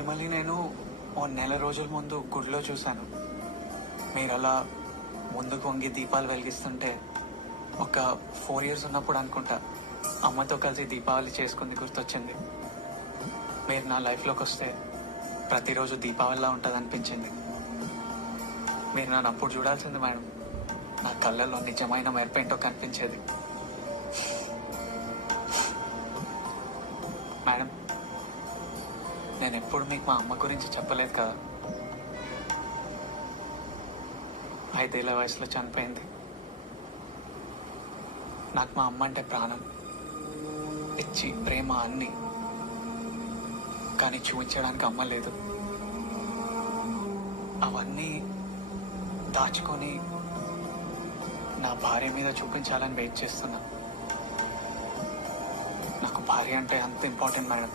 మిమ్మల్ని నేను ఓ నెల రోజుల ముందు గుడిలో చూశాను. మీరు అలా ముందుకు వంగి దీపాలు వెలిగిస్తుంటే ఒక 4 years ఉన్నప్పుడు అనుకుంటా అమ్మతో కలిసి దీపావళి చేసుకుంది గుర్తొచ్చింది. మీరు నా లైఫ్లోకి వస్తే ప్రతిరోజు దీపావళిలా ఉంటుంది అనిపించింది. మీరు నన్ను అప్పుడు చూడాల్సింది మేడం. నా కళ్ళల్లో నిజమైన మెరుపేంటో కనిపించేది. మేడం, నేను ఎప్పుడు మీకు మా అమ్మ గురించి చెప్పలేదు కదా. 5 ఏళ్ల వయసులో చనిపోయింది. నాకు మా అమ్మ అంటే ప్రాణం, పిచ్చి, ప్రేమ అన్నీ. కానీ చూపించడానికి అమ్మ లేదు. అవన్నీ దాచుకొని నా భార్య మీద చూపించాలని వెయిట్ చేస్తున్నా. నాకు భార్య అంటే అంత ఇంపార్టెంట్ మేడం.